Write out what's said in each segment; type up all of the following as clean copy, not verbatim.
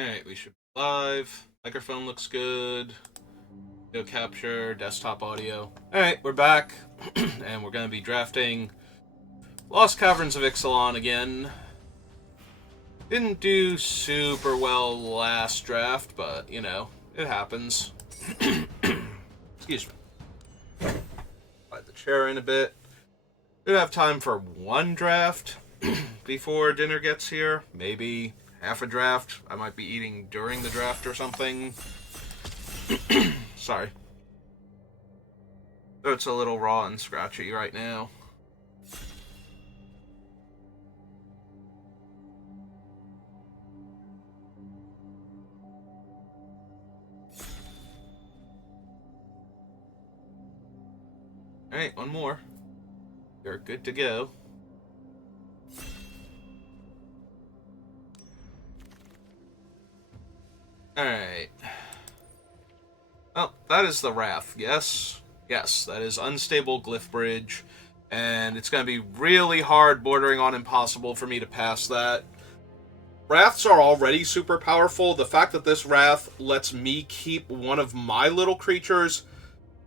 Alright, we should be live. Microphone looks good. Video capture, desktop audio. Alright, we're back. And we're going to be drafting Lost Caverns of Ixalan again. Didn't do super well last draft, but, you know, it happens. Excuse me. Slide the chair in a bit. Did have time for one draft before dinner gets here. Maybe half a draft. I might be eating during the draft or something. Sorry. Throat's a little raw and scratchy right now. Alright, one more. You're good to go. Alright. Well, that is the Wrath, yes? Yes, that is Unstable Glyph Bridge, and it's going to be really hard, bordering on impossible for me to pass that. Wraths are already super powerful. The fact that this Wrath lets me keep one of my little creatures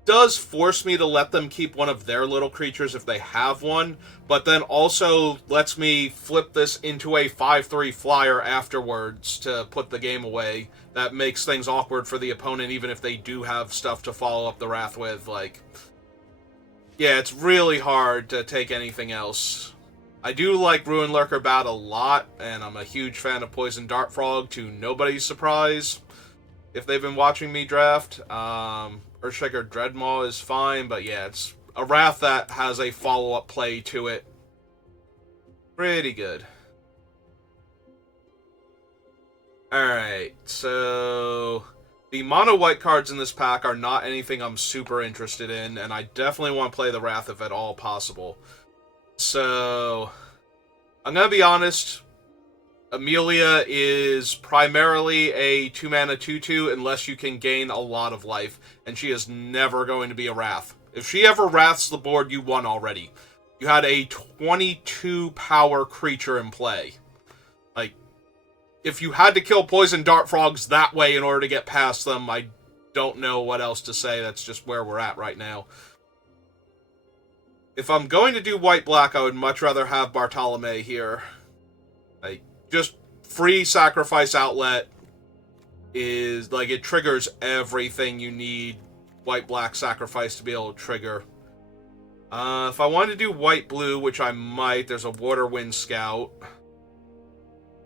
does force me to let them keep one of their little creatures if they have one, but then also lets me flip this into a 5/3 flyer afterwards to put the game away. That makes things awkward for the opponent, even if they do have stuff to follow up the Wrath with. Like, yeah, it's really hard to take anything else. I do like Ruin Lurker Bat a lot, and I'm a huge fan of Poison Dart Frog, to nobody's surprise, if they've been watching me draft. Earthshaker Dreadmaw is fine, but yeah, it's a Wrath that has a follow-up play to it. Pretty good. Alright, so the mono-white cards in this pack are not anything I'm super interested in, and I definitely want to play the Wrath if at all possible. So, I'm going to be honest, Amelia is primarily a 2-mana 2/2 unless you can gain a lot of life, and she is never going to be a Wrath. If she ever Wraths the board, you won already. You had a 22 power creature in play. Like, if you had to kill Poison Dart Frogs that way in order to get past them, I don't know what else to say. That's just where we're at right now. If I'm going to do white-black, I would much rather have Bartolome here. Like, just free sacrifice outlet is, like, it triggers everything you need white-black sacrifice to be able to trigger. If I wanted to do white-blue, which I might, there's a Water Wind Scout,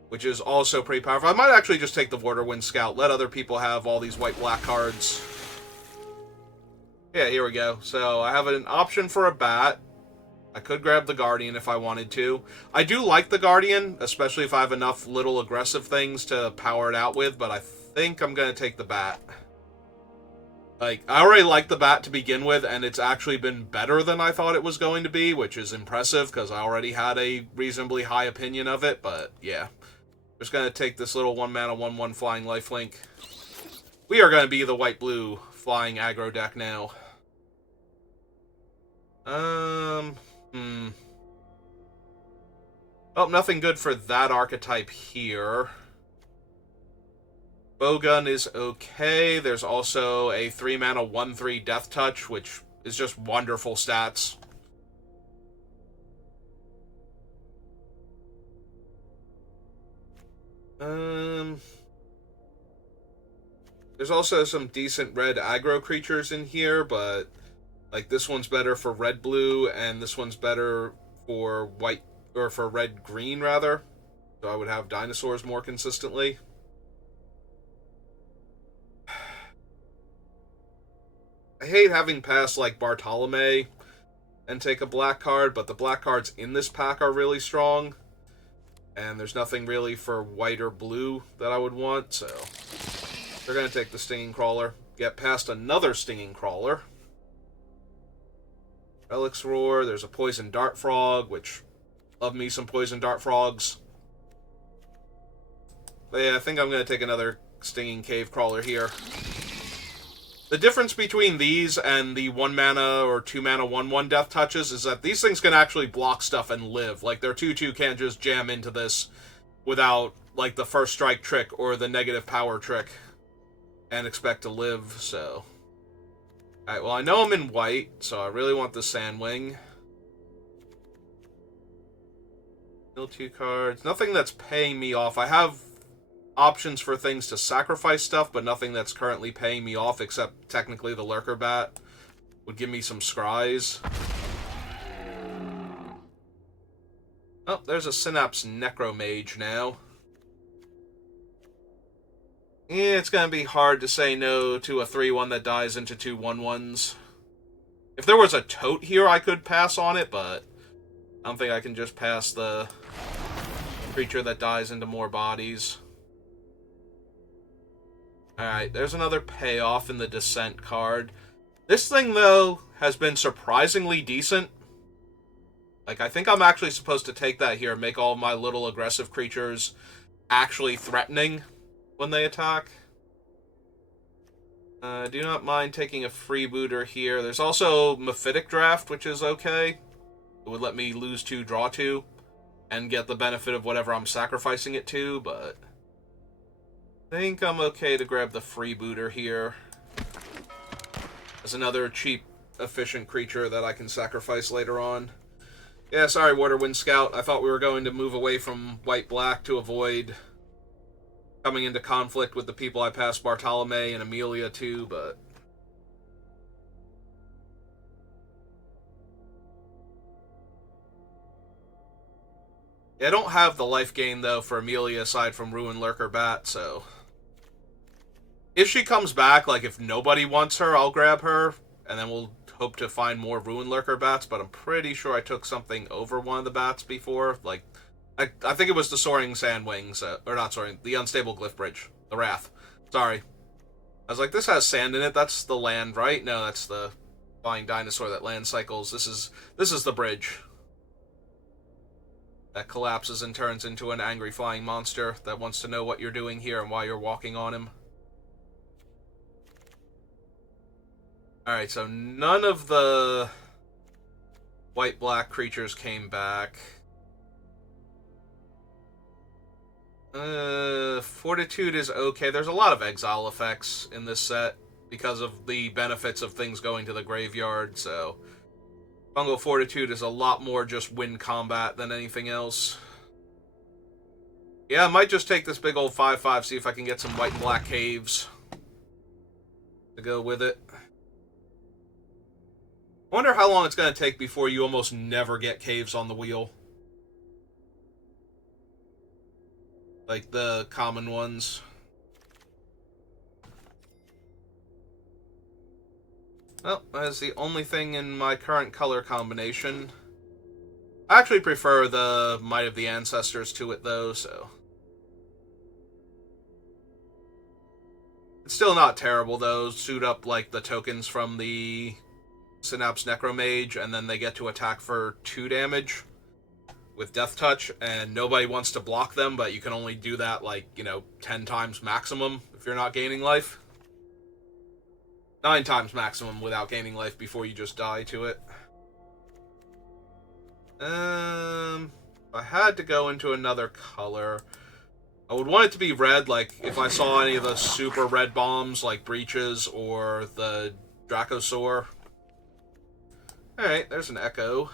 which is also pretty powerful. I might actually just take the Water Wind Scout, let other people have all these white-black cards. Yeah, here we go. So I have an option for a bat. I could grab the Guardian if I wanted to. I do like the Guardian, especially if I have enough little aggressive things to power it out with, but I think I'm going to take the bat. Like, I already like the bat to begin with, and it's actually been better than I thought it was going to be, which is impressive, because I already had a reasonably high opinion of it, but yeah. Just going to take this little 1-mana 1/1 flying lifelink. We are going to be the white-blue flying aggro deck now. Oh, nothing good for that archetype here. Bowgun is okay. There's also a 3-mana 1/3 Death Touch, which is just wonderful stats. There's also some decent red aggro creatures in here, but like this one's better for red-blue, and this one's better for white, or for red-green rather. So I would have dinosaurs more consistently. I hate having passed like Bartolome and take a black card, but the black cards in this pack are really strong. And there's nothing really for white or blue that I would want, so they're going to take the Stinging Crawler. Get past another Stinging Crawler. Relics Roar, there's a Poison Dart Frog, which, love me some Poison Dart Frogs. But yeah, I think I'm going to take another Stinging Cave Crawler here. The difference between these and the 1-mana or 2-mana 1/1 Death Touches is that these things can actually block stuff and live. Like, their 2/2 can't just jam into this without like the first strike trick or the negative power trick and expect to live, so. Alright, well I know I'm in white, so I really want the Sandwing. Mill 2 cards. Nothing that's paying me off. I have options for things to sacrifice stuff, but nothing that's currently paying me off except technically the Lurker Bat would give me some scries. Oh, there's a Synapse Necromage now. Yeah, it's gonna be hard to say no to a 3-1 that dies into 2 1-1s. If there was a Tote here, I could pass on it, but I don't think I can just pass the creature that dies into more bodies. Alright, there's another payoff in the Descent card. This thing, though, has been surprisingly decent. Like, I think I'm actually supposed to take that here and make all my little aggressive creatures actually threatening when they attack. Do not mind taking a freebooter here. There's also Mephitic Draft, which is okay. It would let me lose 2, draw 2, and get the benefit of whatever I'm sacrificing it to, but I think I'm okay to grab the freebooter here as another cheap, efficient creature that I can sacrifice later on. Yeah, sorry, Waterwind Scout. I thought we were going to move away from white-black to avoid coming into conflict with the people I passed Bartolome and Amelia to, but yeah, I don't have the life gain, though, for Amelia aside from Ruin Lurker Bat, so if she comes back, like, if nobody wants her, I'll grab her, and then we'll hope to find more Ruin Lurker Bats, but I'm pretty sure I took something over one of the bats before, like, I think it was the Soaring Sandwings, or not Soaring, the Unstable Glyph Bridge, the Wrath. Sorry. I was like, this has sand in it, that's the land, right? No, that's the Flying Dinosaur that land cycles. This is the bridge that collapses and turns into an angry flying monster that wants to know what you're doing here and why you're walking on him. Alright, so none of the white-black creatures came back. Fortitude is okay. There's a lot of exile effects in this set because of the benefits of things going to the graveyard, so Fungal Fortitude is a lot more just win combat than anything else. Yeah, I might just take this big old 5/5, see if I can get some white and black caves to go with it. I wonder how long it's going to take before you almost never get caves on the wheel. Like the common ones. Well, that's the only thing in my current color combination. I actually prefer the Might of the Ancestors to it, though, so it's still not terrible, though. Suit up, like, the tokens from the Synapse Necromage, and then they get to attack for 2 damage with Death Touch, and nobody wants to block them, but you can only do that, like, 10 times maximum if you're not gaining life. 9 times maximum without gaining life before you just die to it. If I had to go into another color, I would want it to be red, like, if I saw any of the super red bombs, like Breaches or the Dracosaur. Alright, there's an Echo.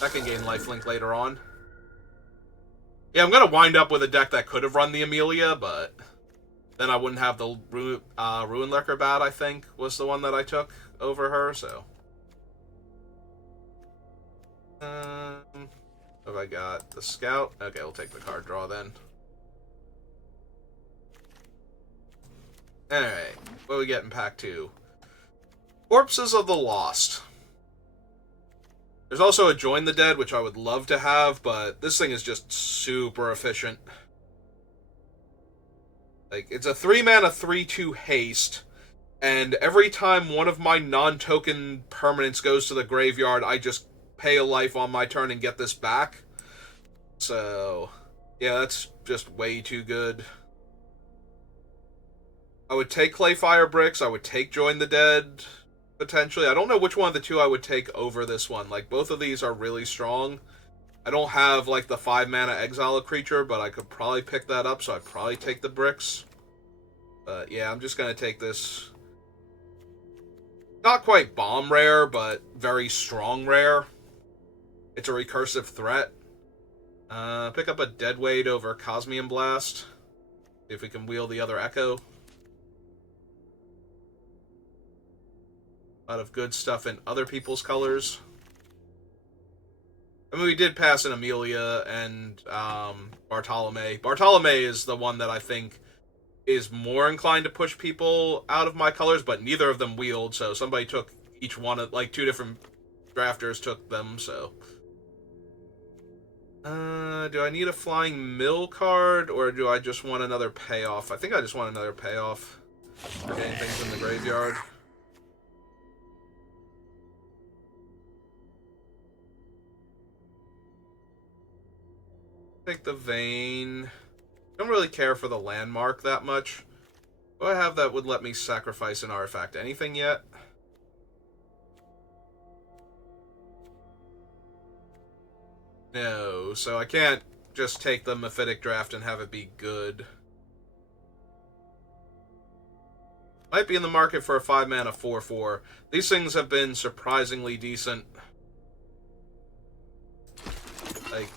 That can gain lifelink later on. Yeah, I'm gonna wind up with a deck that could have run the Amelia, but then I wouldn't have the Ruin Lurker Bat, I think, was the one that I took over her, so. What have I got? The Scout? Okay, we'll take the card draw then. Alright, what do we get in pack 2? Corpses of the Lost. There's also a Join the Dead, which I would love to have, but this thing is just super efficient. Like, it's a 3-mana 3/2 haste, and every time one of my non-token permanents goes to the graveyard, I just pay a life on my turn and get this back. So, yeah, that's just way too good. I would take Clayfire Bricks, I would take Join the Dead, potentially. I don't know which one of the two I would take over this one. Like, both of these are really strong. I don't have, like, the 5 mana exile a creature, but I could probably pick that up, so I'd probably take the bricks. But yeah, I'm just gonna take this. Not quite bomb rare, but very strong rare. It's a recursive threat. Pick up a Deadweight over Cosmium Blast. See if we can wheel the other Echo. A lot of good stuff in other people's colors. I mean, we did pass in Amelia and Bartolome. Bartolome is the one that I think is more inclined to push people out of my colors, but neither of them wheeled, so somebody took each one of, like, 2 different drafters took them, so. Do I need a Flying Mill card, or do I just want another payoff? I think I just want another payoff for getting things in the graveyard. Take the Vein. Don't really care for the landmark that much. Do I have that would let me sacrifice an artifact? Anything yet? No, so I can't just take the Mephitic Draft and have it be good. Might be in the market for a 5 mana 4/4. These things have been surprisingly decent. Like,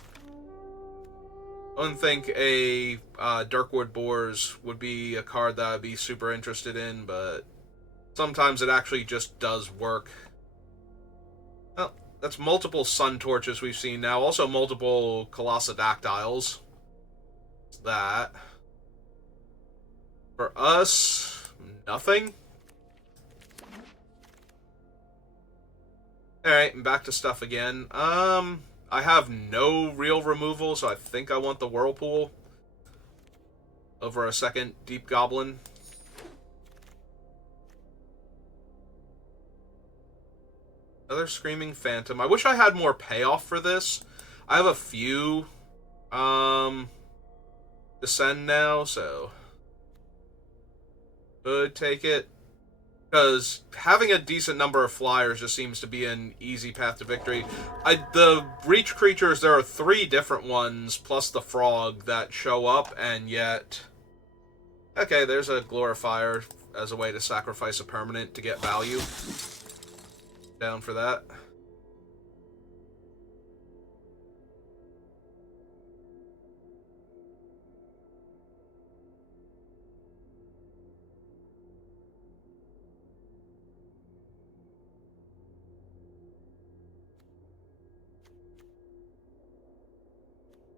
I wouldn't think a Dirkwood Boars would be a card that I'd be super interested in, but sometimes it actually just does work. Well, that's multiple Sun Torches we've seen now. Also multiple Colossadactyls. That. For us, nothing. Alright, and back to stuff again. I have no real removal, so I think I want the Whirlpool over a second Deep Goblin. Another Screaming Phantom. I wish I had more payoff for this. I have a few Descend now, so could take it. Because having a decent number of flyers just seems to be an easy path to victory. The reach creatures, there are 3 different ones, plus the frog, that show up, and yet... Okay, there's a Glorifier as a way to sacrifice a permanent to get value. Down for that.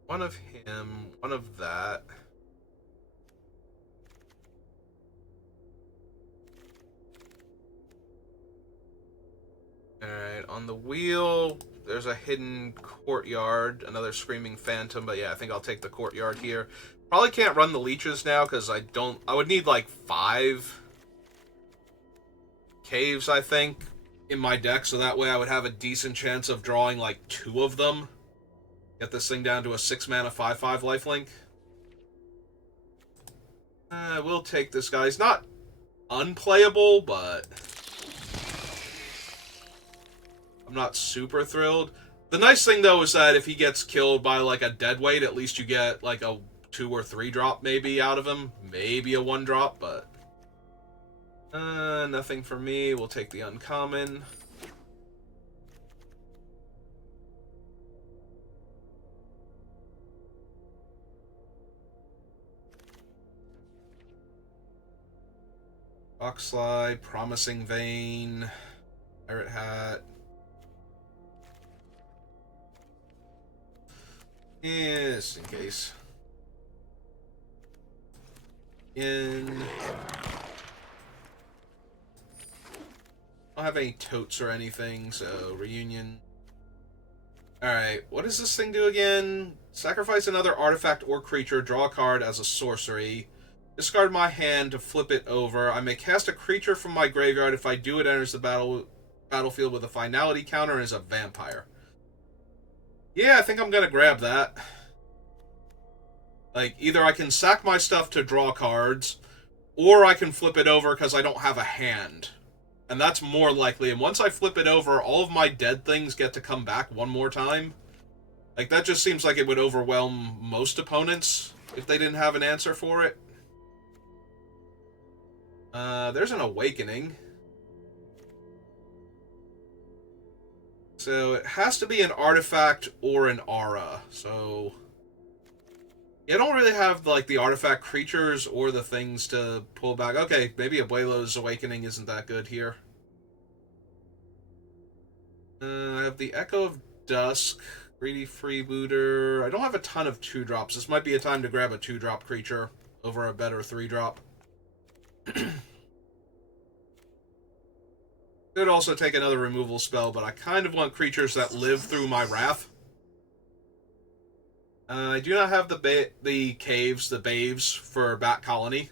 One of him, one of that. Alright, on the wheel, there's a hidden Courtyard, another Screaming Phantom, but yeah, I think I'll take the Courtyard here. Probably can't run the leeches now, because I would need like 5 caves, I think, in my deck, so that way I would have a decent chance of drawing like 2 of them. Get this thing down to a 6 mana 5/5 lifelink. We'll take this guy. He's not unplayable, but I'm not super thrilled. The nice thing, though, is that if he gets killed by, like, a Deadweight, at least you get, like, a 2 or 3 drop, maybe, out of him. Maybe a 1 drop, but... nothing for me. We'll take the uncommon. Rock Slide, Promising Vein, Pirate Hat. Just in case. I don't have any totes or anything, so Reunion. Alright, what does this thing do again? Sacrifice another artifact or creature, draw a card as a sorcery. Discard my hand to flip it over. I may cast a creature from my graveyard. If I do, it enters the battlefield with a finality counter and is a vampire. Yeah, I think I'm gonna grab that. Like, either I can sack my stuff to draw cards, or I can flip it over because I don't have a hand. And that's more likely. And once I flip it over, all of my dead things get to come back one more time. Like, that just seems like it would overwhelm most opponents if they didn't have an answer for it. There's an Awakening. So it has to be an artifact or an aura. So I don't really have like the artifact creatures or the things to pull back. Okay, maybe Abuelo's Awakening isn't that good here. I have the Echo of Dusk, Greedy Freebooter. I don't have a ton of 2-drops. This might be a time to grab a 2-drop creature over a better 3-drop. Could also take another removal spell, but I kind of want creatures that live through my wrath. I do not have the caves, the Baves, for Bat Colony.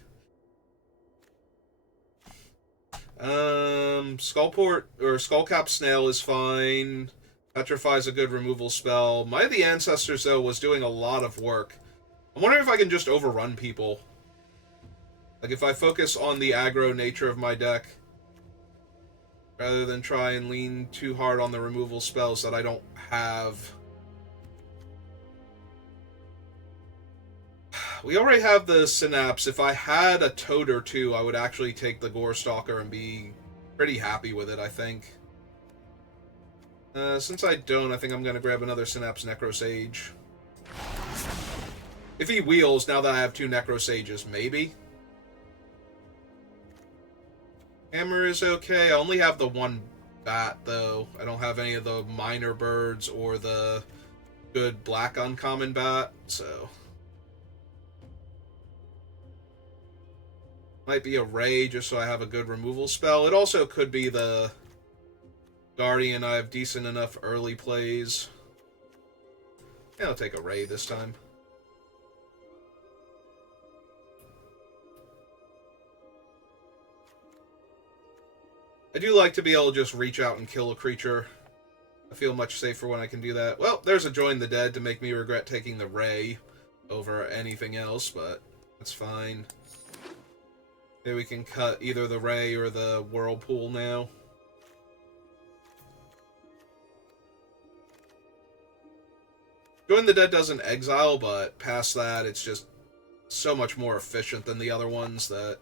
Skullport, or Skullcap Snail is fine. Petrify's a good removal spell. Might of the Ancestors, though, was doing a lot of work. I'm wondering if I can just overrun people. Like, if I focus on the aggro nature of my deck, rather than try and lean too hard on the removal spells that I don't have. We already have the Synapse. If I had a Toad or two, I would actually take the Gorestalker and be pretty happy with it, I think. Since I don't, I think I'm going to grab another Synapse Necrosage. If he wheels, now that I have 2 Necrosages, maybe. Hammer is okay. I only have the 1 bat, though. I don't have any of the minor birds or the good black uncommon bat, so... Might be a Ray, just so I have a good removal spell. It also could be the Guardian. I have decent enough early plays. Yeah, I'll take a Ray this time. I do like to be able to just reach out and kill a creature. I feel much safer when I can do that. Well, there's a Join the Dead to make me regret taking the Ray over anything else, but that's fine. Maybe we can cut either the Ray or the Whirlpool now. Join the Dead doesn't exile, but past that, it's just so much more efficient than the other ones that...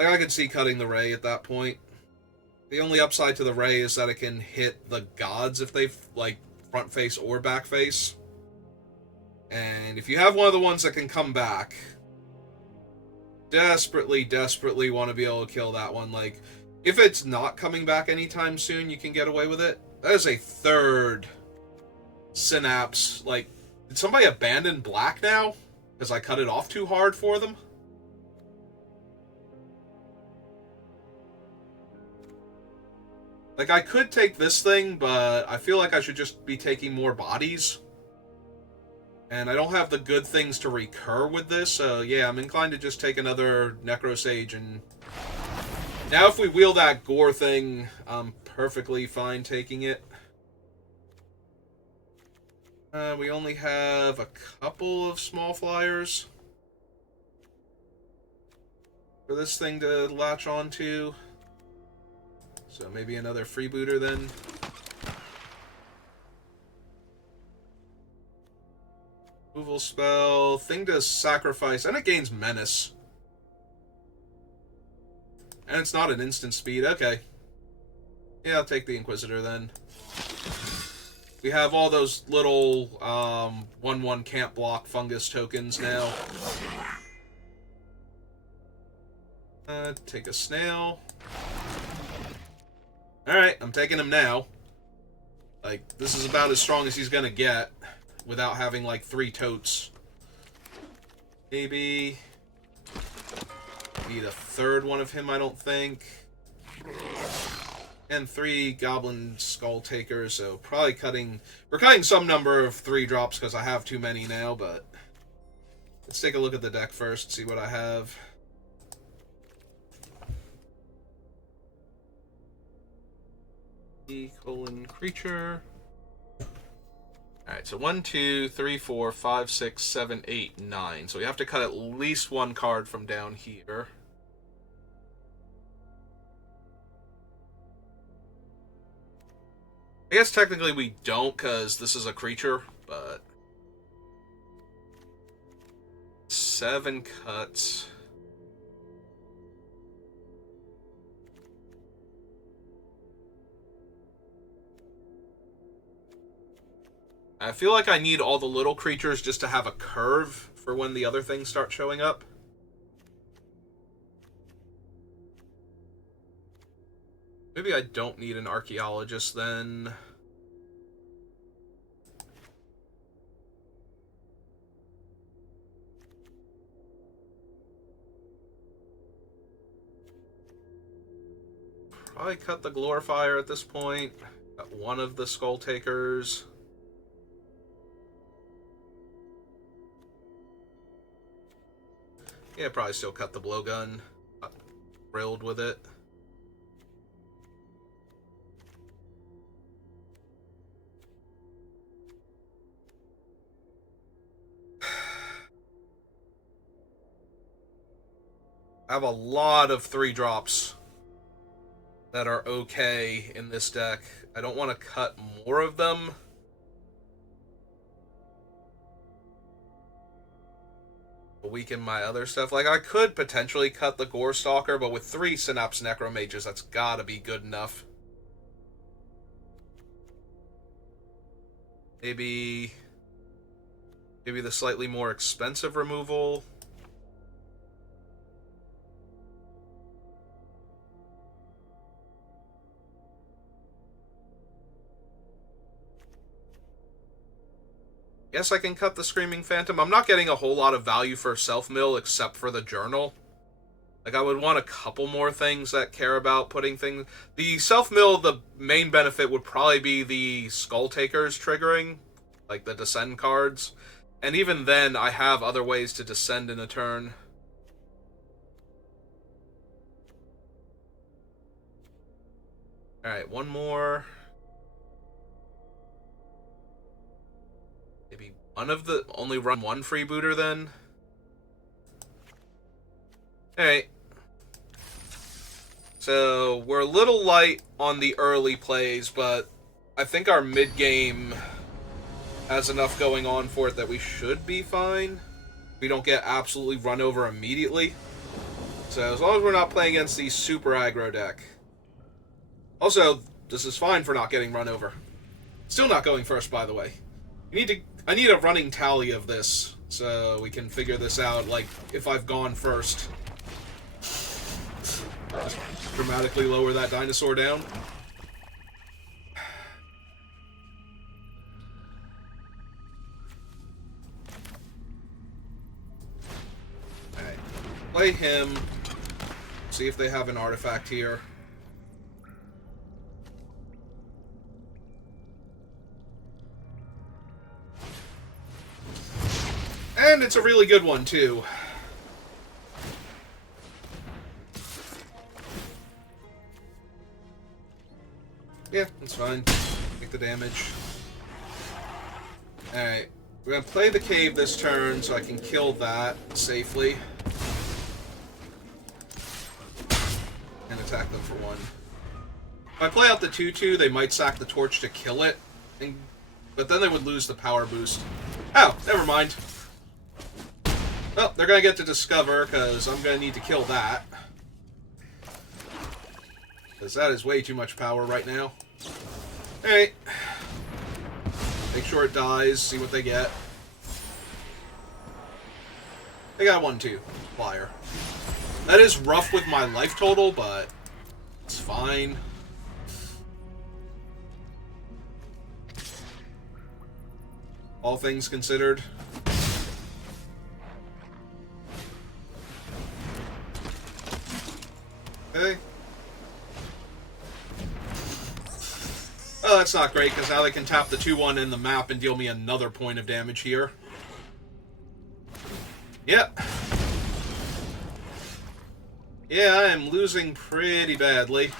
Like, I could see cutting the Ray at that point. The only upside to the Ray is that it can hit the gods if they, like, front face or back face. And if you have one of the ones that can come back... Desperately, desperately want to be able to kill that one. Like, if it's not coming back anytime soon, you can get away with it. That is a 3rd Synapse. Like, did somebody abandon black now? Because I cut it off too hard for them? Like, I could take this thing, but I feel like I should just be taking more bodies. And I don't have the good things to recur with this, so yeah, I'm inclined to just take another Necrosage and... Now if we wheel that Gore thing, I'm perfectly fine taking it. We only have a couple of small flyers for this thing to latch onto. So maybe another Freebooter then. Removal spell. Thing does sacrifice, and it gains menace. And it's not an instant speed. Okay. Yeah, I'll take the Inquisitor then. We have all those little 1/1 can't block fungus tokens now. Take a snail. Alright, I'm taking him now. Like, this is about as strong as he's gonna get without having, like, 3 totes. Maybe... Need a 3rd one of him, I don't think. And 3 Goblin Skull Takers, so probably cutting... We're cutting some number of 3 drops because I have too many now, but... Let's take a look at the deck first, see what I have. Creature. Alright, so 1, 2, 3, 4, 5, 6, 7, 8, 9. So we have to cut at least 1 card from down here. I guess technically we don't, because this is a creature, but... 7 cuts. I feel like I need all the little creatures just to have a curve for when the other things start showing up. Maybe I don't need an archaeologist then. Probably cut the glorifier at this point. Got one of the skull takers. Yeah, probably still cut the blowgun. Not thrilled with it. I have a lot of 3-drops that are okay in this deck. I don't want to cut more of them. Weaken my other stuff. Like, I could potentially cut the Gore Stalker, but with 3 Synapse Necromages, that's gotta be good enough. Maybe the slightly more expensive removal. Yes, I can cut the Screaming Phantom. I'm not getting a whole lot of value for self-mill except for the journal. Like, I would want a couple more things that care about putting things... The self-mill, the main benefit would probably be the Skull Takers triggering, like the Descend cards. And even then, I have other ways to descend in a turn. Alright, one more... Maybe one of the... Only run one freebooter, then? Alright. So, we're a little light on the early plays, but I think our mid-game has enough going on for it that we should be fine. We don't get absolutely run over immediately. So, as long as we're not playing against the super aggro deck. Also, this is fine for not getting run over. Still not going first, by the way. I need a running tally of this, so we can figure this out, like, if I've gone first. Just dramatically lower that dinosaur down. Alright. Play him. See if they have an artifact here. And it's a really good one, too. Yeah, that's fine. Take the damage. Alright. We're gonna play the cave this turn so I can kill that safely. And attack them for 1. If I play out the 2-2, they might sack the torch to kill it. But then they would lose the power boost. Oh, never mind. Well, they're gonna get to discover, because I'm gonna need to kill that. Because that is way too much power right now. Alright. Make sure it dies, see what they get. They got 1-2. Flyer. That is rough with my life total, but it's fine. All things considered. Okay. Oh, that's not great, because now they can tap the 2-1 in the map and deal me another point of damage here. Yep. Yeah, I am losing pretty badly.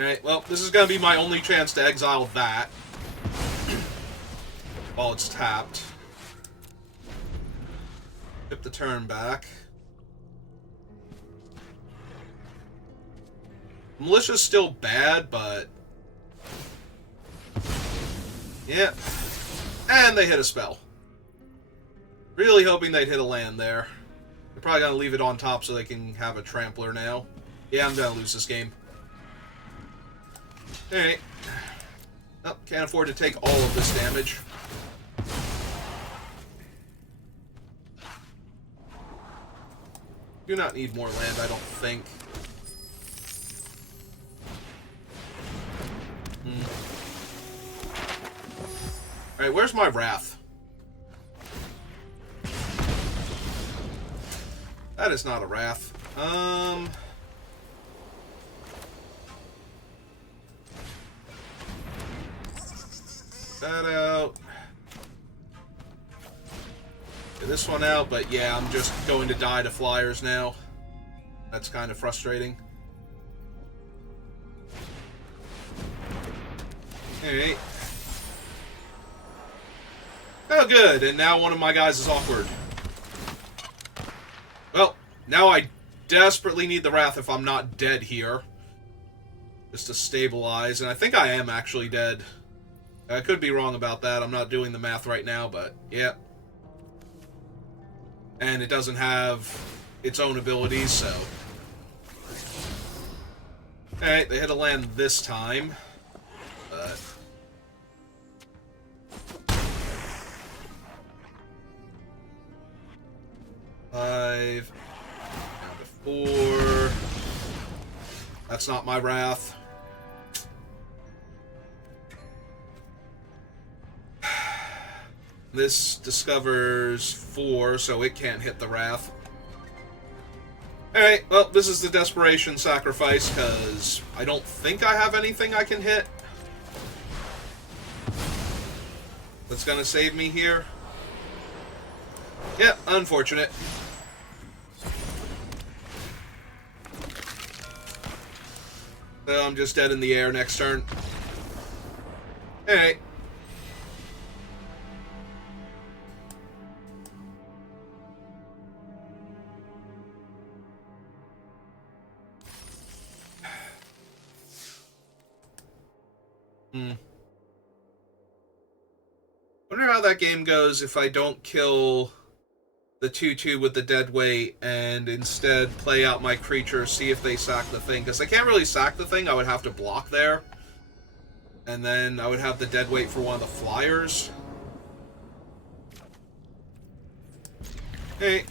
Alright, well, this is going to be my only chance to exile that. While it's tapped. Tip the turn back. Militia's still bad, but Yeah. And they hit a spell. Really hoping they'd hit a land there. They're probably going to leave it on top so they can have a trampler now. Yeah, I'm going to lose this game. Alright. Oh, can't afford to take all of this damage. Do not need more land, I don't think. Alright, where's my Wrath? That is not a Wrath. That out. Get this one out, but yeah, I'm just going to die to flyers now. That's kind of frustrating. Alright. Oh, good. And now one of my guys is awkward. Well, now I desperately need the Wrath if I'm not dead here. Just to stabilize. And I think I am actually dead. I could be wrong about that. I'm not doing the math right now, but yeah. And it doesn't have its own abilities, so... Alright, they hit a land this time. But... Five... Down to 4... That's not my Wrath. This discovers 4, so it can't hit the Wrath. Alright, well, this is the desperation sacrifice, because I don't think I have anything I can hit. That's gonna save me here. Yeah, unfortunate. So I'm just dead in the air next turn. Alright. Wonder how that game goes if I don't kill the 2/2 with the dead weight and instead play out my creatures, see if they sack the thing. Because I can't really sack the thing, I would have to block there. And then I would have the dead weight for one of the flyers. Hey.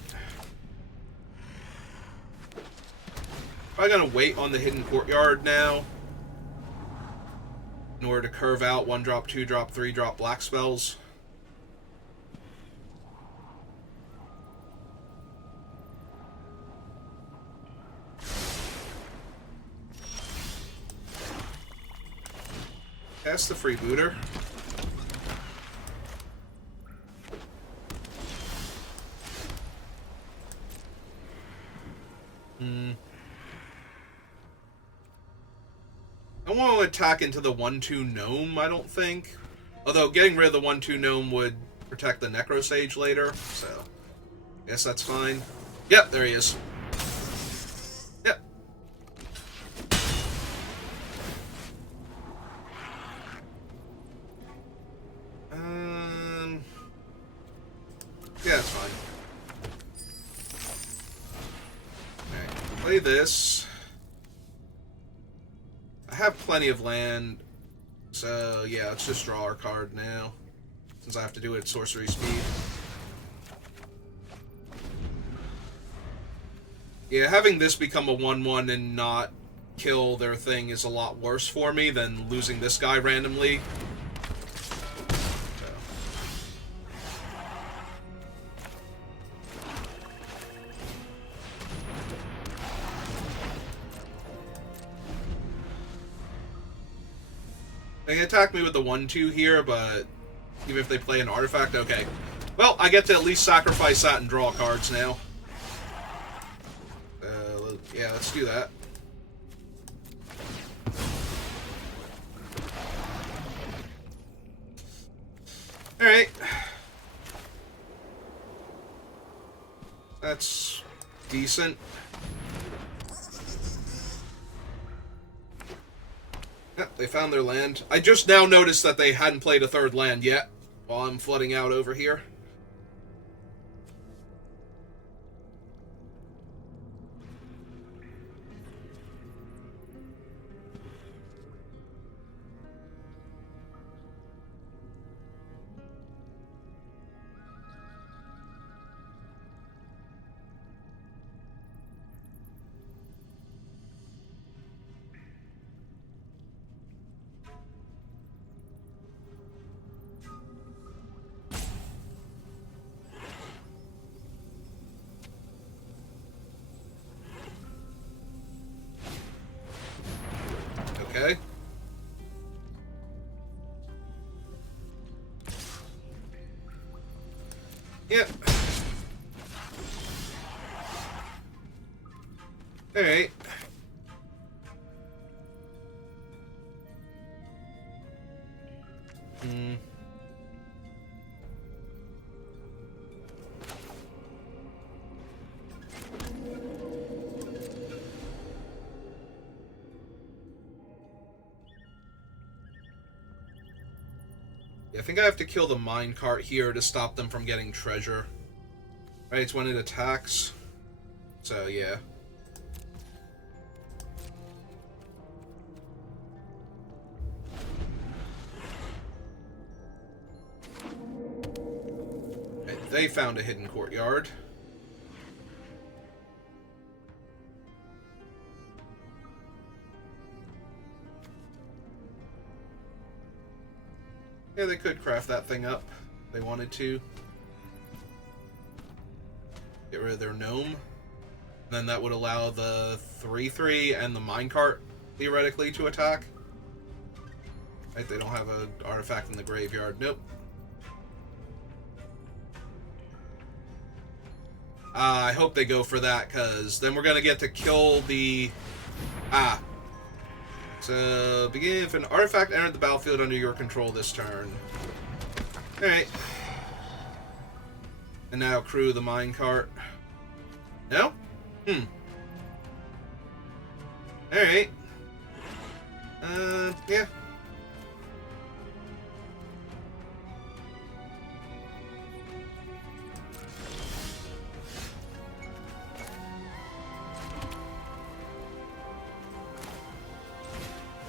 I'm gonna wait on the hidden courtyard now. In order to curve out 1-drop, 2-drop, 3-drop black spells. Cast the freebooter. I don't want to attack into the 1/2 gnome, I don't think. Although getting rid of the 1/2 gnome would protect the Necrosage later, so I guess that's fine. Yep, there he is. Yep. Yeah, it's fine. Alright, play this. I have plenty of land, so yeah, let's just draw our card now, since I have to do it at sorcery speed. Yeah, having this become a 1/1 and not kill their thing is a lot worse for me than losing this guy randomly. They can attack me with the 1/2 here, but even if they play an artifact, okay. Well, I get to at least sacrifice that and draw cards now. Yeah, let's do that. Alright. That's decent. Yep, they found their land. I just now noticed that they hadn't played a third land yet while I'm flooding out over here. Okay. Yep. Alright. I think I have to kill the minecart here to stop them from getting treasure. Right, it's when it attacks. So, yeah. Right, they found a hidden courtyard. Yeah, they could craft that thing up if they wanted to. Get rid of their gnome. And then that would allow the 3/3 and the minecart, theoretically, to attack. Right, they don't have an artifact in the graveyard. Nope. I hope they go for that, because then we're going to get to kill the... So, begin if an artifact entered the battlefield under your control this turn. Alright. And now crew the minecart. No? Alright. Yeah.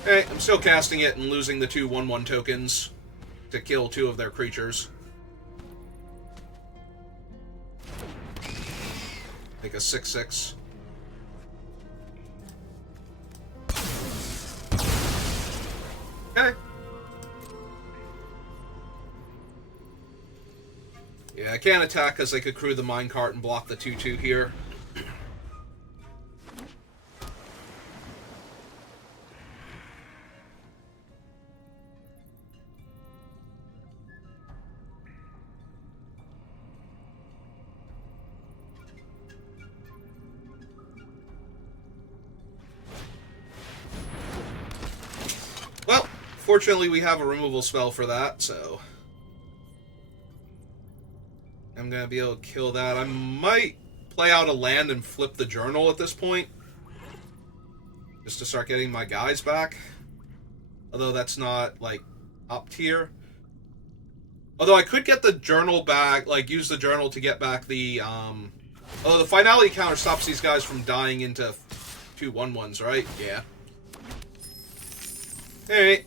Alright, I'm still casting it and losing the 2 1/1 tokens to kill 2 of their creatures. Make a 6/6. Okay. Yeah, I can't attack because I could crew the minecart and block the 2/2 here. Well, fortunately we have a removal spell for that, so... I'm gonna be able to kill that. I might play out a land and flip the journal at this point. Just to start getting my guys back. Although that's not, like, up tier. Although I could get the journal back, like, use the journal to get back the, Oh, the finality counter stops these guys from dying into 2 1/1s, right? Yeah. Alright.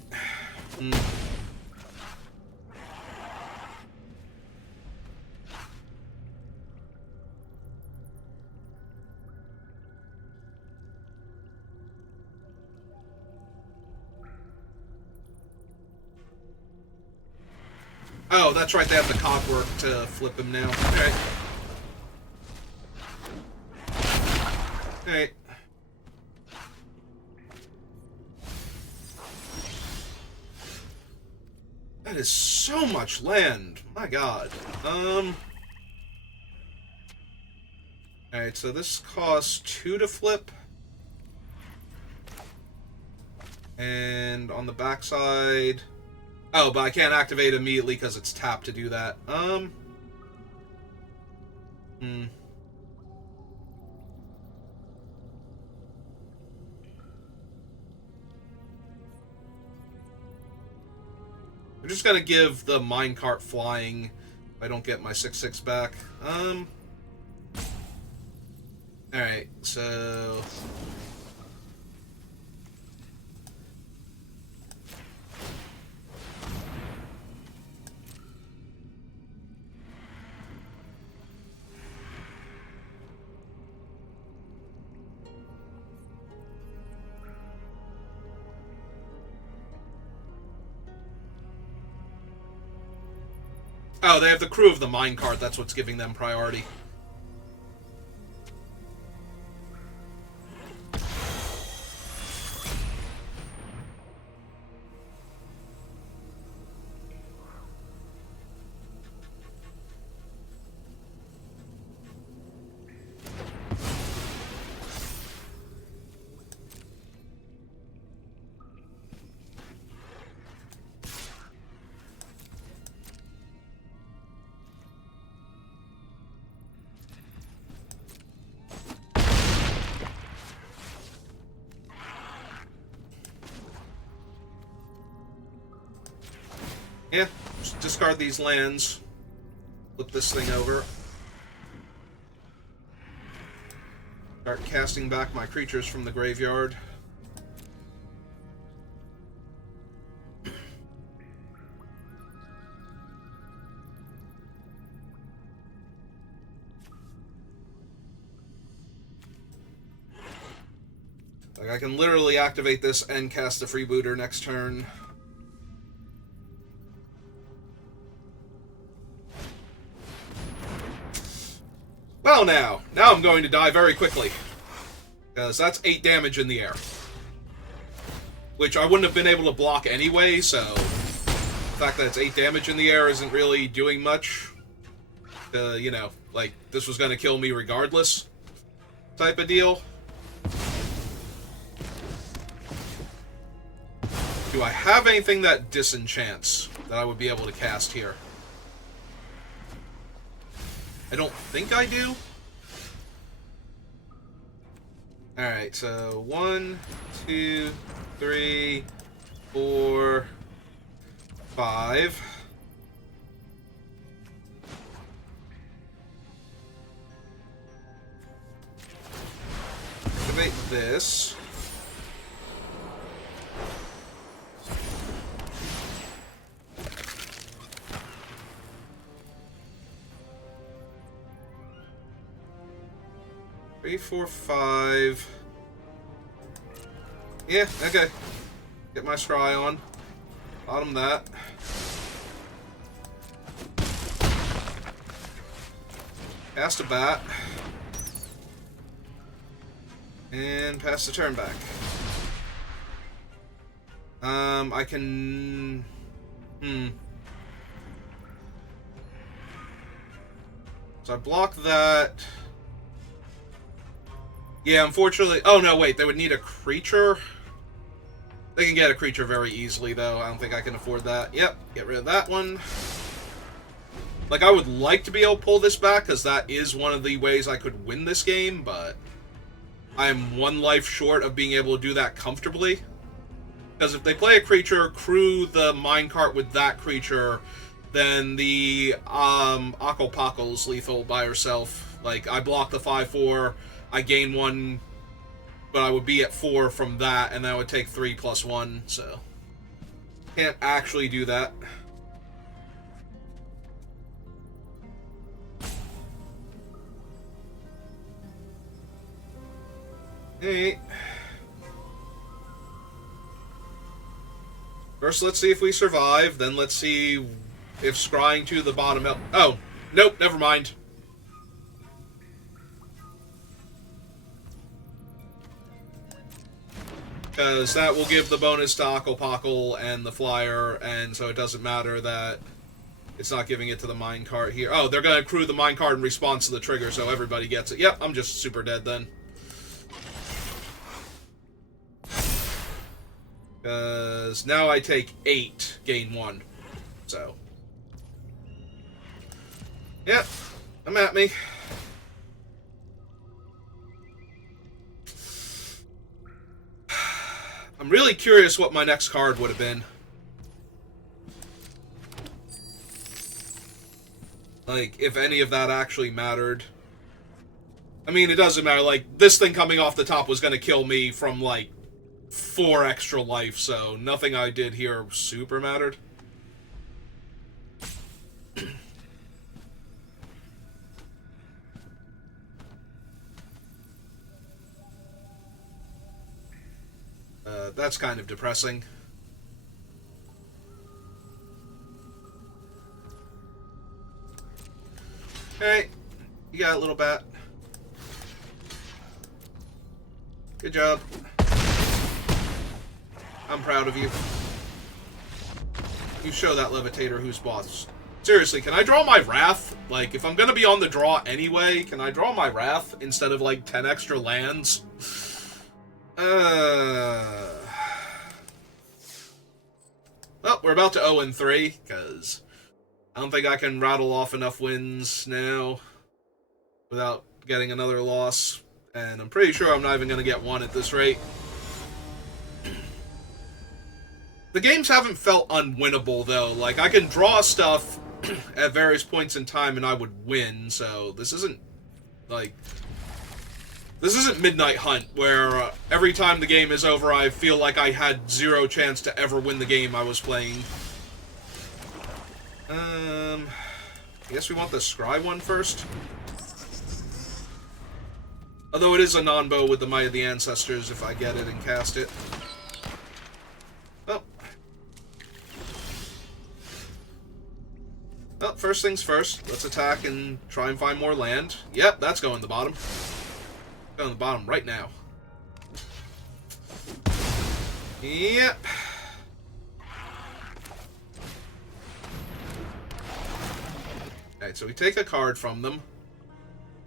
Oh, that's right, they have the clockwork to flip him now. Alright. Alright. That is so much land. My god. Alright, so this costs 2 to flip. And on the backside... Oh, but I can't activate immediately because it's tapped to do that. I'm just gonna give the minecart flying if I don't get my 6/6 back. Alright, so... Oh, they have the crew of the minecart. That's what's giving them priority. Yeah, just discard these lands. Flip this thing over. Start casting back my creatures from the graveyard. Like, I can literally activate this and cast a freebooter next turn. Well, now I'm going to die very quickly. Because that's 8 damage in the air. Which I wouldn't have been able to block anyway, so... the fact that it's 8 damage in the air isn't really doing much. You know, like, this was going to kill me regardless. Type of deal. Do I have anything that disenchants that I would be able to cast here? I don't think I do. Alright, so 1, 2, 3, 4, 5. Activate this. Three, 4, 5. Yeah, okay. Get my scry on. Bottom that. Cast a bat. And pass the turn back. I can... So I block that... Yeah, unfortunately... Oh, no, wait. They would need a creature? They can get a creature very easily, though. I don't think I can afford that. Yep, get rid of that one. Like, I would like to be able to pull this back, because that is one of the ways I could win this game, but... I am 1 life short of being able to do that comfortably. Because if they play a creature, crew the minecart with that creature, then the Akopakos lethal by herself. Like, I block the 5/4... I gain 1, but I would be at 4 from that, and that would take 3 plus 1, so... Can't actually do that. Hey. First, let's see if we survive, then let's see if scrying to the bottom... Oh, nope, never mind. Because that will give the bonus to Akopakal and the flyer, and so it doesn't matter that it's not giving it to the minecart here. Oh, they're going to crew the minecart in response to the trigger, so everybody gets it. Yep, I'm just super dead then. Because now I take 8, gain 1. So. Yep, I'm at me. I'm really curious what my next card would have been. Like, if any of that actually mattered. I mean, it doesn't matter. Like, this thing coming off the top was going to kill me from, like, 4 extra life, so nothing I did here super mattered. That's kind of depressing. Alright, you got it, little bat. Good job. I'm proud of you. You show that levitator who's boss. Seriously, can I draw my Wrath? Like, if I'm gonna be on the draw anyway, can I draw my Wrath instead of, like, 10 extra lands? Well, we're about to 0-3, because I don't think I can rattle off enough wins now without getting another loss. And I'm pretty sure I'm not even going to get one at this rate. The games haven't felt unwinnable, though. Like, I can draw stuff at various points in time and I would win, so this isn't, like... This isn't Midnight Hunt, where every time the game is over, I feel like I had 0 chance to ever win the game I was playing. I guess we want the Scry one first. Although it is a non-bow with the Might of the Ancestors if I get it and cast it. Oh. Well, first things first. Let's attack and try and find more land. Yep, that's going to the bottom. On the bottom right now. Yep. Alright, so we take a card from them.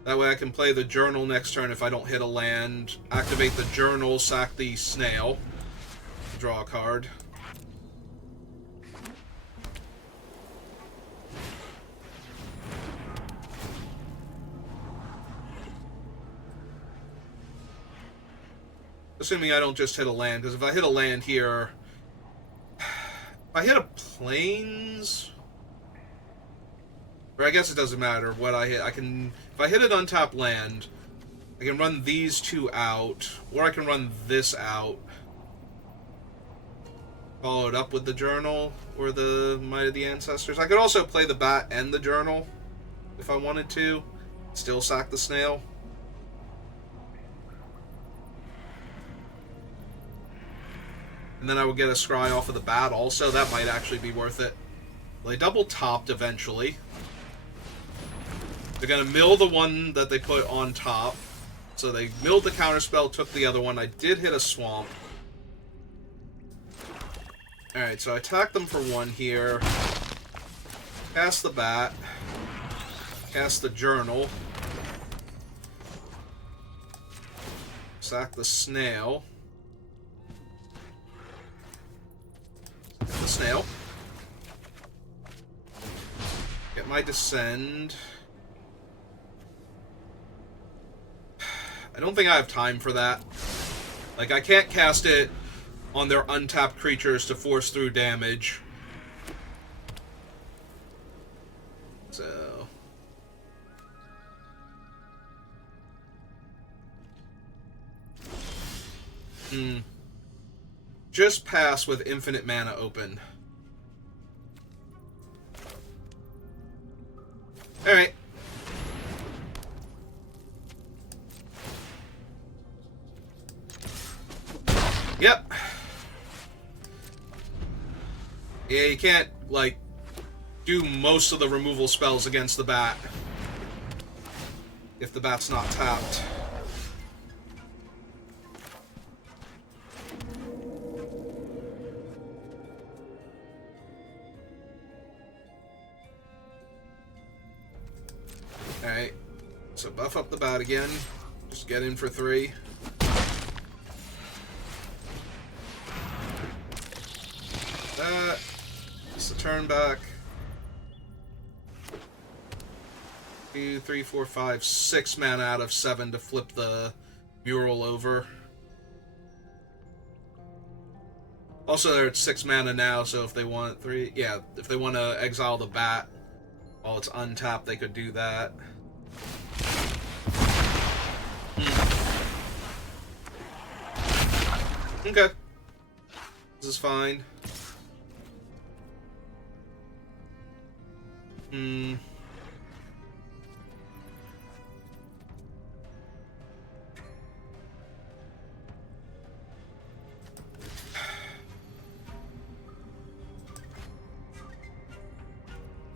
That way I can play the Journal next turn if I don't hit a land. Activate the Journal, sack the Snail. Draw a card. Assuming I don't just hit a land, because if I hit a land here... If I hit a Plains... Or I guess it doesn't matter what I hit. I can... If I hit an untapped land, I can run these 2 out, or I can run this out. Follow it up with the Journal, or the Might of the Ancestors. I could also play the Bat and the Journal, if I wanted to. Still sack the Snail. And then I would get a Scry off of the Bat also. That might actually be worth it. Well, they double topped eventually. They're going to mill the one that they put on top. So they milled the counterspell, took the other one. I did hit a Swamp. Alright, so I attack them for 1 here. Cast the Bat. Cast the Journal. Sack the Snail. The Snail. Get my Descend. I don't think I have time for that. Like, I can't cast it on their untapped creatures to force through damage. So... Just pass with infinite mana open. Alright. Yep. Yeah, you can't, like, do most of the removal spells against the Bat if the Bat's not tapped. Alright, so buff up the Bat again. Just get in for 3. It's the turn back. 2, 3, 4, 5, 6 mana out of 7 to flip the mural over. Also, they're at 6 mana now, so if they want 3... Yeah, if they want to exile the Bat, While it's untapped, they could do that. Okay. This is fine.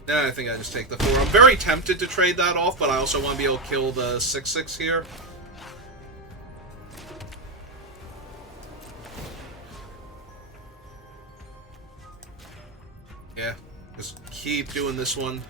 Yeah, I think I just take the 4. I'm very tempted to trade that off, but I also want to be able to kill the 6/6 here. Yeah, just keep doing this one.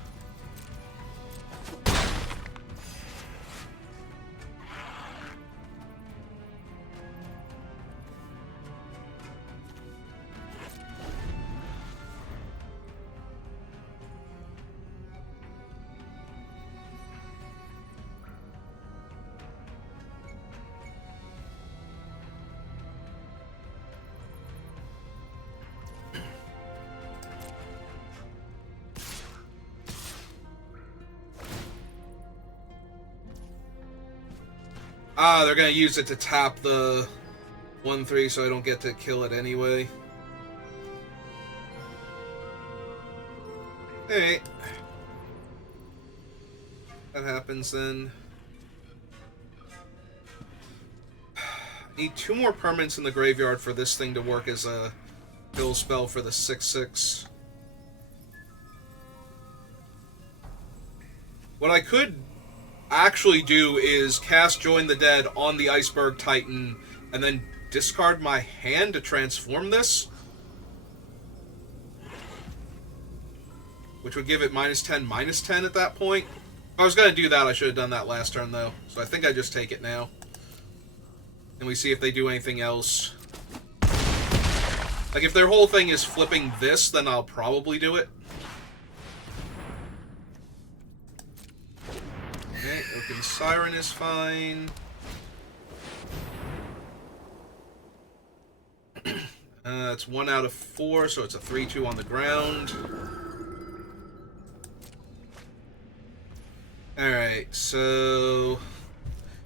Ah, they're gonna use it to tap the 1/3 so I don't get to kill it anyway. Alright. That happens then. Need 2 more permanents in the graveyard for this thing to work as a kill spell for the 6/6. What I could actually do is cast Join the Dead on the Iceberg Titan and then discard my hand to transform this, which would give it -10/-10 at that point. If I was going to do that, I should have done that last turn though, so I think I just take it now and we see if they do anything else. Like if their whole thing is flipping this, then I'll probably do it. Okay, Oaken Siren is fine. It's 1 out of 4, so it's a 3/2 on the ground. Alright, so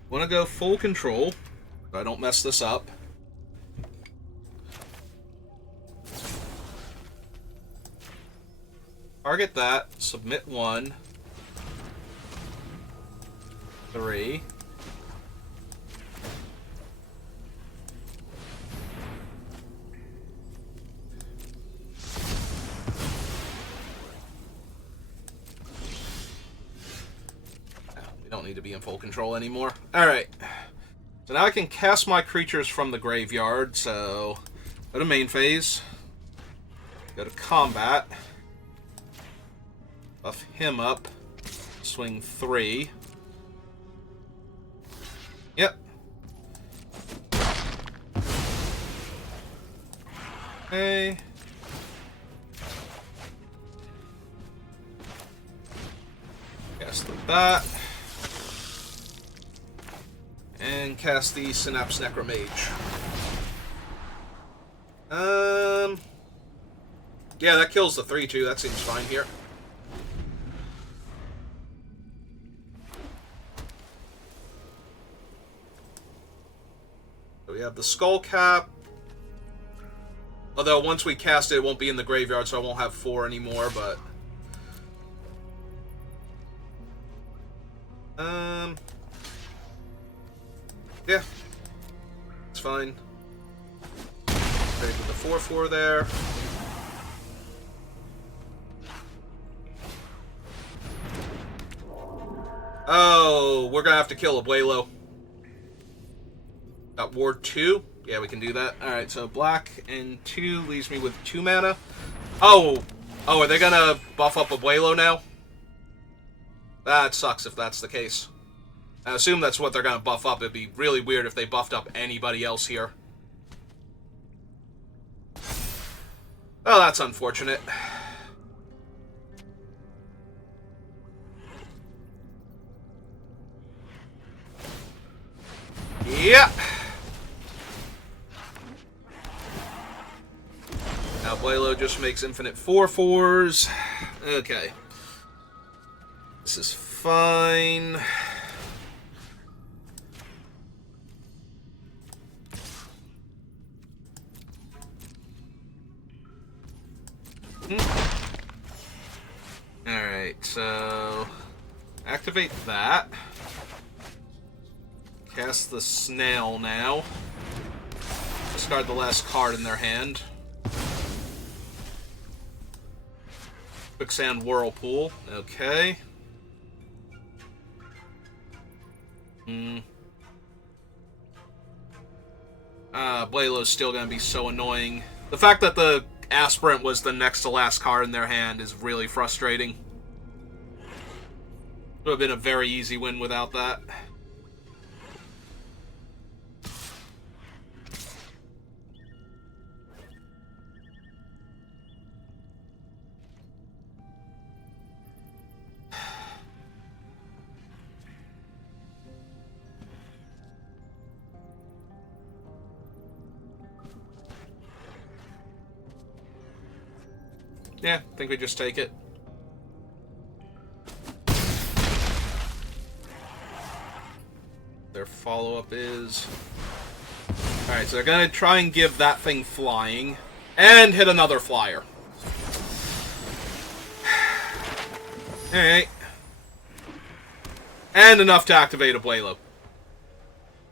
want to go full control, so I don't mess this up. Target that, submit 1. 3. We don't need to be in full control anymore. Alright. So now I can cast my creatures from the graveyard, so go to main phase. Go to combat. Buff him up. Swing 3. Yep. Okay. Cast the bat. And cast the Synapse Necromage. Yeah, that kills the 3/2. That seems fine here. So we have the Skull Cap. Although once we cast it, it won't be in the graveyard, so I won't have 4 anymore, but... yeah. It's fine. Trade with the 4/4 there. Oh, we're gonna have to kill Abuelo. Got Ward 2. Yeah, we can do that. Alright, so black and 2 leaves me with 2 mana. Oh! Oh, are they gonna buff up Abuelo now? That sucks if that's the case. I assume that's what they're gonna buff up. It'd be really weird if they buffed up anybody else here. Oh, that's unfortunate. Yeah. Now Abuelo just makes infinite 4/4s. Okay. This is fine. Alright, so activate that. Cast the snail now. Discard the last card in their hand. Quicksand Whirlpool. Okay. Blaylo's still gonna be so annoying. The fact that the Aspirant was the next to last card in their hand is really frustrating. Would have been a very easy win without that. Yeah, I think we just take it. Their follow-up is... Alright, so they're gonna try and give that thing flying. And hit another flyer. Alright. And enough to activate a Blaylo.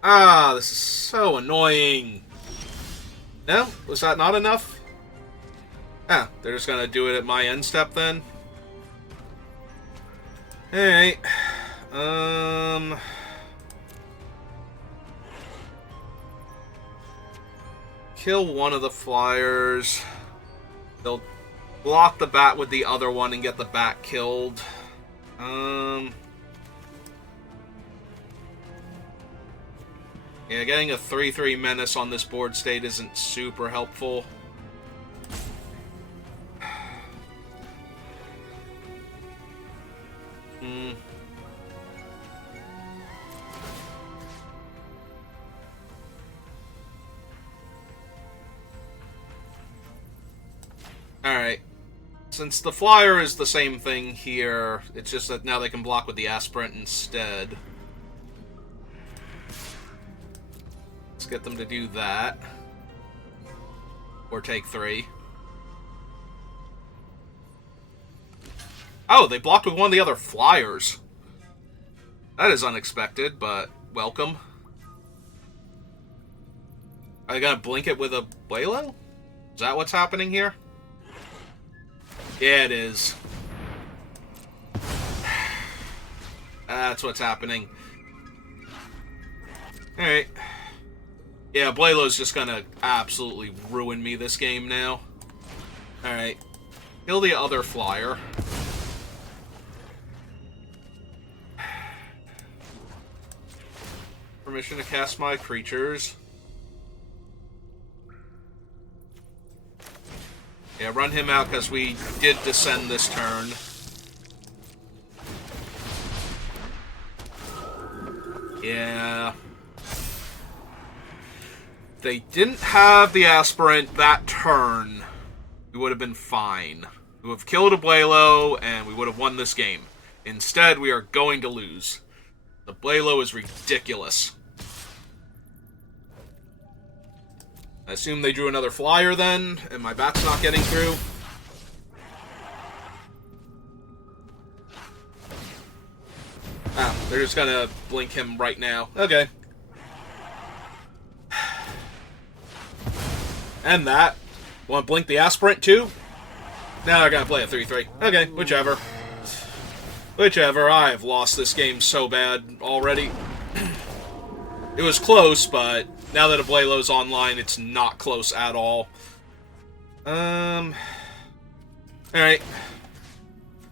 Ah, this is so annoying. No? Was that not enough? Ah, they're just gonna do it at my end step then? Alright. Kill one of the flyers. They'll block the bat with the other one and get the bat killed. Yeah, getting a 3/3 menace on this board state isn't super helpful. Alright. Since the flyer is the same thing here, it's just that now they can block with the Aspirant instead. Let's get them to do that. Or take 3. Oh, they blocked with one of the other flyers. That is unexpected, but welcome. Are they gonna blink it with a Blaylo? Is that what's happening here? Yeah, it is. That's what's happening. Alright. Yeah, Blaylo's just gonna absolutely ruin me this game now. Alright. Kill the other flyer. Permission to cast my creatures. Yeah, run him out because we did descend this turn. Yeah. If they didn't have the Aspirant that turn, we would have been fine. We would have killed a Blaylo, and we would have won this game. Instead, we are going to lose. The Blaylo is ridiculous. I assume they drew another flyer then, and my bat's not getting through. Ah, they're just gonna blink him right now. Okay. And that. Want to blink the Aspirant too? Now they're gonna play a 3/3. Okay, whichever. Whichever, I've lost this game so bad already. It was close, but now that a Blaylo's online, it's not close at all. Alright.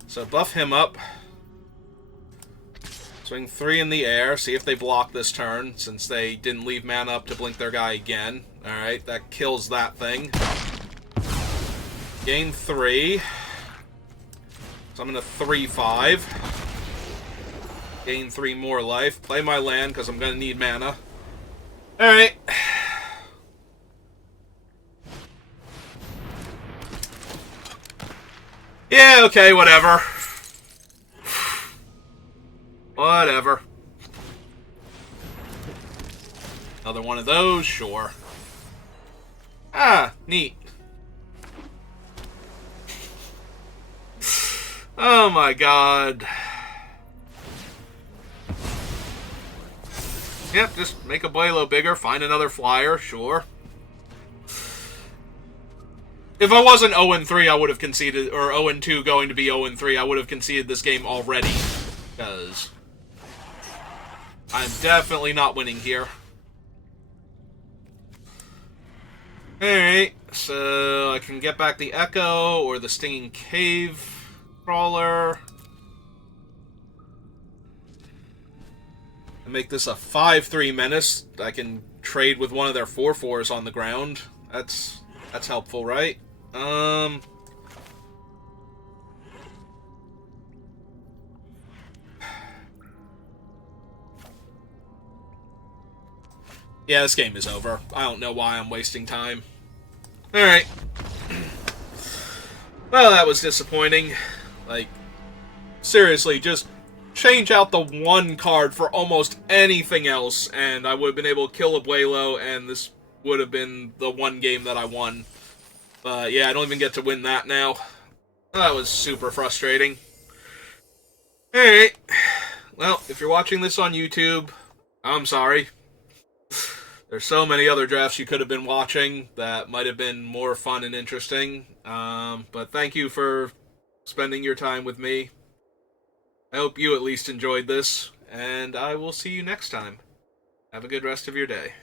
So buff him up. Swing 3 in the air, see if they block this turn, since they didn't leave mana up to blink their guy again. Alright, that kills that thing. Gain 3. So I'm gonna 3/5. Gain 3 more life. Play my land, because I'm gonna need mana. Alright. Yeah, okay, whatever. Whatever. Another one of those, sure. Ah, neat. Oh my god. Yep, just make Abuelo bigger, find another flyer, sure. If I wasn't 0-3, I would have conceded, or 0-2 going to be 0-3, I would have conceded this game already. Because I'm definitely not winning here. Alright, so I can get back the Echo or the Stinging Cave Crawler. And make this a 5-3 menace. I can trade with one of their 4/4s on the ground. That's helpful, right? Yeah, this game is over. I don't know why I'm wasting time. Alright. Well, that was disappointing. Like, seriously, just change out the one card for almost anything else, and I would have been able to kill Abuelo, and this would have been the one game that I won. But yeah, I don't even get to win that now. That was super frustrating. Alright. Well, if you're watching this on YouTube, I'm sorry. There's so many other drafts you could have been watching that might have been more fun and interesting. But thank you for spending your time with me. I hope you at least enjoyed this, and I will see you next time. Have a good rest of your day.